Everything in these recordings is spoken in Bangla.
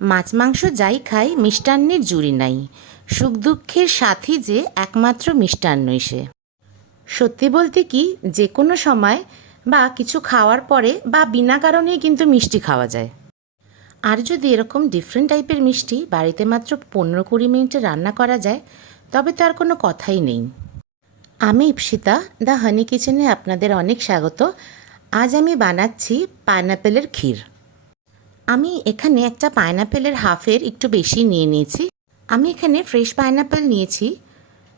মাছ মাংস যাই খাই মিষ্টান্নের জুড়ি নাই, সুখ দুঃখের সাথী যে একমাত্র মিষ্টান্নই সে। সত্যি বলতে কি, যে কোনো সময় বা কিছু খাওয়ার পরে বা বিনা কারণেই কিন্তু মিষ্টি খাওয়া যায়। আর যদি এরকম ডিফারেন্ট টাইপের মিষ্টি বাড়িতে মাত্র 15-20 মিনিটে রান্না করা যায়, তবে তো আর কোনো কথাই নেই। আমি ইপসিতা, দ্য হানি কিচেনে আপনাদের অনেক স্বাগত। আজ আমি বানাচ্ছি পাইনাপেলের ক্ষীর। আমি এখানে একটা পাইনাপেলের হাফের একটু বেশি নিয়ে নিয়েছি। আমি এখানে ফ্রেশ পাইনাপেল নিয়েছি।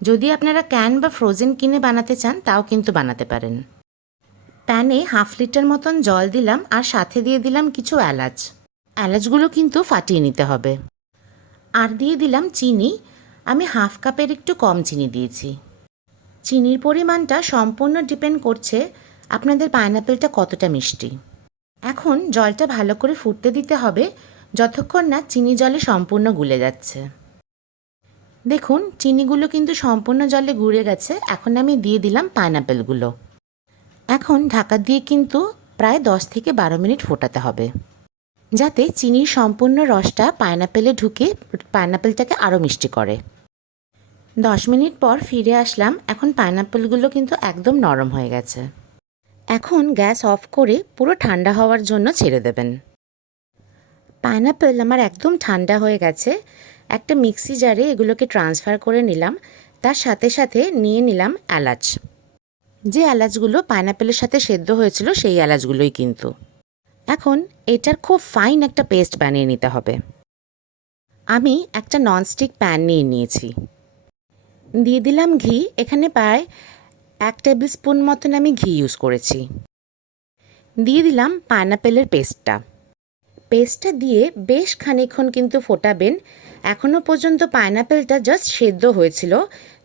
যদি আপনারা ক্যান বা ফ্রোজেন কিনে বানাতে চান তাও কিন্তু বানাতে পারেন। প্যানে 1/2 লিটার মতন জল দিলাম আর সাথে দিয়ে দিলাম কিছু এলাচ। এলাচগুলো কিন্তু ফাটিয়ে নিতে হবে। আর দিয়ে দিলাম চিনি। আমি 1/2 কাপের একটু কম চিনি দিয়েছি। চিনির পরিমাণটা সম্পূর্ণ ডিপেন্ড করছে আপনাদের পাইনাপেলটা কতটা মিষ্টি। এখন জলটা ভালো করে ফুটতে দিতে হবে যতক্ষণ না চিনি জলে সম্পূর্ণ গুলে যাচ্ছে। দেখুন চিনিগুলো কিন্তু সম্পূর্ণ জলে গুলে গেছে। এখন আমি দিয়ে দিলাম পাইনাপেলগুলো। এখন ঢাকা দিয়ে কিন্তু প্রায় 10 থেকে 12 মিনিট ফোটাতে হবে, যাতে চিনির সম্পূর্ণ রসটা পাইনাপেলে ঢুকে পাইনাপেলটাকে আরও মিষ্টি করে। 10 মিনিট পর ফিরে আসলাম। এখন পাইনাপেলগুলো কিন্তু একদম নরম হয়ে গেছে। এখন গ্যাস অফ করে পুরো ঠান্ডা হওয়ার জন্য ছেড়ে দেবেন। পাইনাপেল আমার একদম ঠান্ডা হয়ে গেছে। একটা মিক্সি জারে এগুলোকে ট্রান্সফার করে নিলাম। তার সাথে সাথে নিয়ে নিলাম এলাচ। যে এলাচগুলো পাইনাপেলের সাথে সেদ্ধ হয়েছিল সেই এলাচগুলোই কিন্তু। এখন এটার খুব ফাইন একটা পেস্ট বানিয়ে নিতে হবে। আমি একটা ননস্টিক প্যান নিয়ে নিয়েছি। দিয়ে দিলাম ঘি। এখানে প্রায় 1 টেবিল স্পুন মতন আমি ঘি ইউজ করেছি। দিয়ে দিলাম পাইনাপেলের পেস্টটা দিয়ে বেশ খানিকক্ষণ কিন্তু ফোটাবেন। এখনও পর্যন্ত পাইনাপেলটা জাস্ট সেদ্ধ হয়েছিল,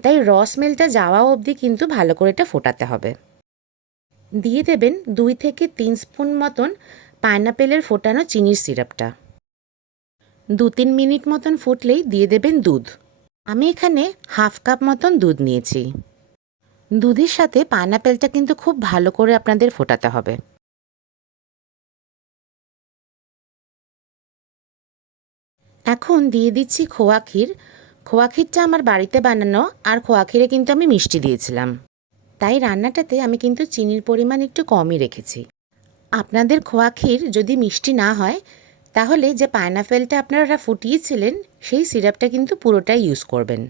তাই রসমেলটা যাওয়া অবধি কিন্তু ভালো করে এটা ফোটাতে হবে। দিয়ে দেবেন 2 থেকে 3 স্পুন মতন পাইনাপেলের ফোটানো চিনির সিরাপটা। 2-3 মিনিট মতন ফুটলেই দিয়ে দেবেন দুধ। আমি এখানে 1/2 কাপ মতন দুধ নিয়েছি। দুধের সাথে পাইনাপেলটা কিন্তু খুব ভালো করে আপনাদের ফোটাতে হবে। এখন দিয়ে দিচ্ছি খোয়া ক্ষীর। খোয়া ক্ষীরটা আমার বাড়িতে বানানো, আর খোয়া ক্ষীরে কিন্তু আমি মিষ্টি দিয়েছিলাম, তাই রান্নাটাতে আমি কিন্তু চিনির পরিমাণ একটু কমই রেখেছি। আপনাদের খোয়া ক্ষীর যদি মিষ্টি না হয়, তাহলে যে পাইনাপেলটা আপনারা ফুটিয়েছিলেন সেই সিরাপটা কিন্তু পুরোটাই ইউজ করবেন।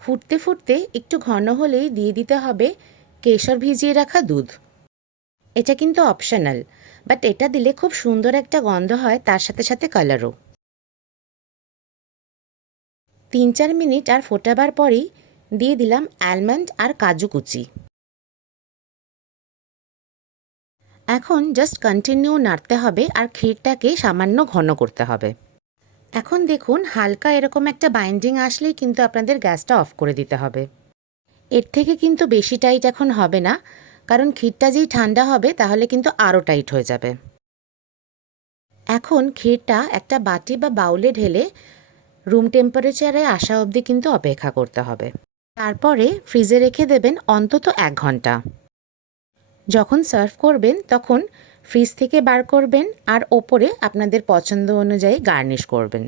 ফুটতে ফুটতে একটু ঘন হলেই দিয়ে দিতে হবে কেশর ভিজিয়ে রাখা দুধ। এটা কিন্তু অপশনাল, বাট এটা দিলে খুব সুন্দর একটা গন্ধ হয়, তার সাথে সাথে কালারও। 3-4 মিনিট আর ফোটাবার পরেই দিয়ে দিলাম আলমন্ড আর কাজু কুচি। এখন জাস্ট কন্টিনিউ নাড়তে হবে আর ক্ষীরটাকে সামান্য ঘন করতে হবে। এখন দেখুন হালকা এরকম একটা বাইন্ডিং আসলেই কিন্তু আপনাদের গ্যাসটা অফ করে দিতে হবে। এর থেকে কিন্তু বেশি টাইট এখন হবে না, কারণ ক্ষীরটা যেই ঠান্ডা হবে তাহলে কিন্তু আরও টাইট হয়ে যাবে। এখন ক্ষীরটা একটা বাটি বা বাউলে ঢেলে রুম টেম্পারেচারে আসা অবধি কিন্তু অপেক্ষা করতে হবে। তারপরে ফ্রিজে রেখে দেবেন অন্তত 1 ঘন্টা। যখন সার্ভ করবেন তখন ফ্রিজ থেকে বার করবেন আর ওপরে আপনাদের পছন্দ অনুযায়ী গার্নিশ করবেন।